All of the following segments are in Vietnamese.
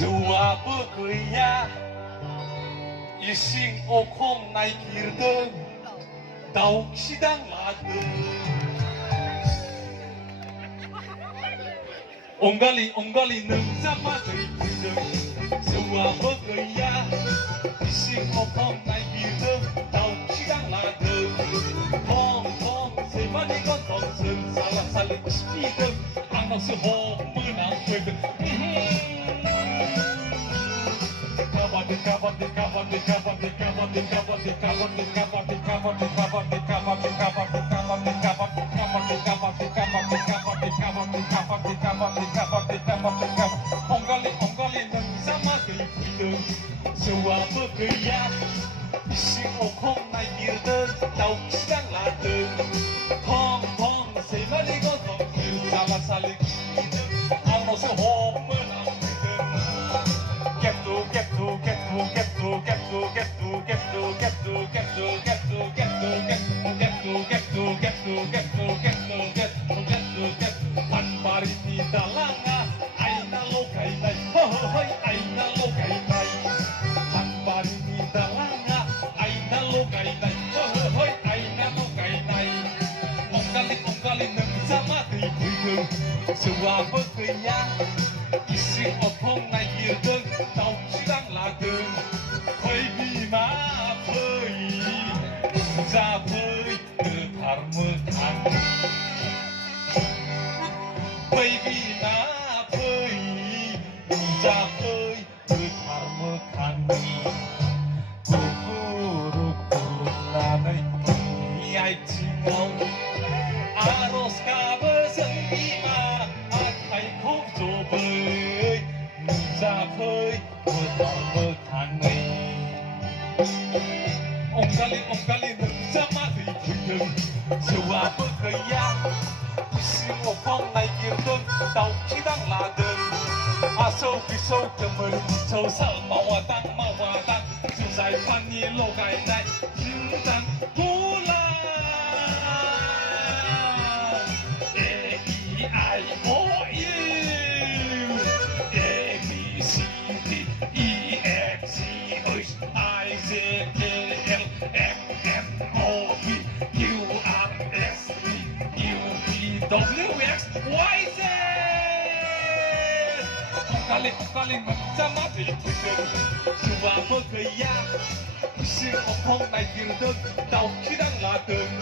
dù bữa cười ya一心我空来记得到西当拉的옹갈리能怎么对记得dù bữa cười ya一心我空来记得到西当拉的空谁把你个同事사라 speed 안 나서 홈을 안 되든 엉갈리 는 사마들 부들 수와 버그야 시오콩 나이기르든 나우키당 라든 펑펑 세마리고 덩길 사바살리 기든 아무서 홈을 안 Panbarinita langa aina lokai nai hohoi aina lokai nai Panbarinita langa aina lokai nai hohoi aina lokai nai Onggali nang sama tei puideng sewa bekerja isi opong nai girdeng tau sidang ladeng khoi bima phơi ra phơi từ thar mơ thang baby na phơi ra phơi từ thar mơ thang kuru la nay ai chingau aros ka berseng bima ai khúc cho bơi ra phơi từ thar mơ thang onggali nang sama tei puideng sewa bekerja Simo phong này kiều đơn tàu khi đang là đơn sâu vì sâu chờ mời sâu sợ màu hòa tăng chiều dài phan nhi lô gai này chính rằng cú la A E I O U A B C D E F G H I J K L M N O P Q R S T U V WX YZ onggali sama tei puideng sewa bekerja isi opong nai girdeng tau kidang ladeng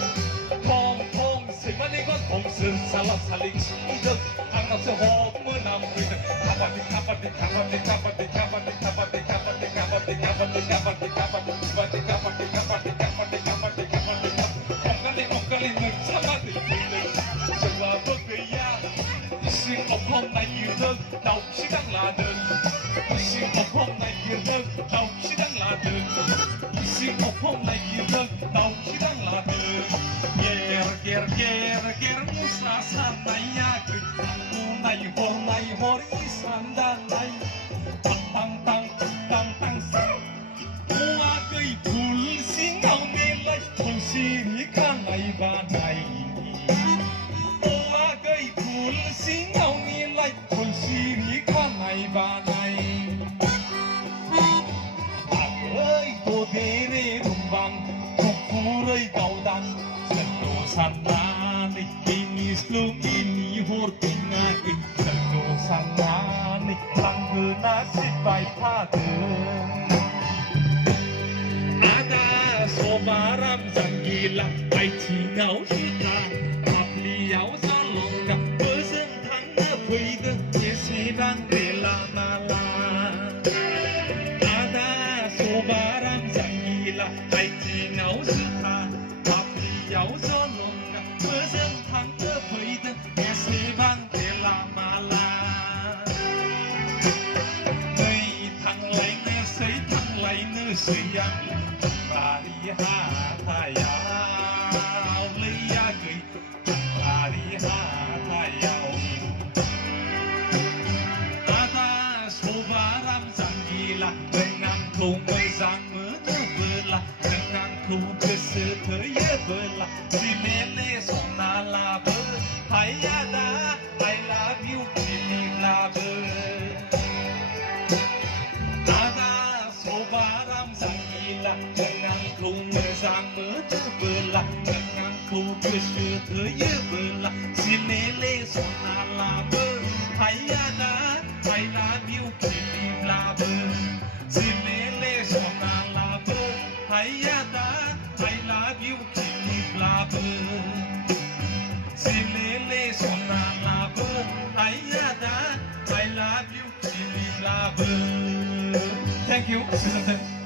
pong semani kon pong salah saling sideng anak sehom menam puideng onggali nang sama tei puideng sewa bekerja isi opong nai girdeng tau sidang ladeng isi opong nai girdeng tau sidang ladeng isi opong nai girdeng tau sidang ladeng ger musra sanaya aku nai hor isan dan nai tang mua cây phul singau nilai phul sini kan nai banai mua cây phul singau nilai phul sini kan nai banai ơi tô dere rumbang kukurai kaudan sendo sanani ini slum ini hortinga sendo sanani langge nasi bai paden ada sobaram zanggila ai tingau hita apliau salonga berseng thang phui de yesidang rela nala ada sobaram zanggila ai tingau hita apliau salonga berseng thang phui de yesidang rela mala nei thang lai ne sei thang lai ne sei yang Bari ha tha yao lấy ya gửi Bari ha tha yao Ada sobaram zanggila dengan ku mezang menebela dengan ku kesetaya bela si mele sona labe hayada I love you kini labe belah Jangan ku berseterbelah Sinele sonala ber Hayana I love you kini laber Sinele sonala ber Hayana I love you kini laber Sinele sonala ber Hayana I love you kini laber Thank you, Susan.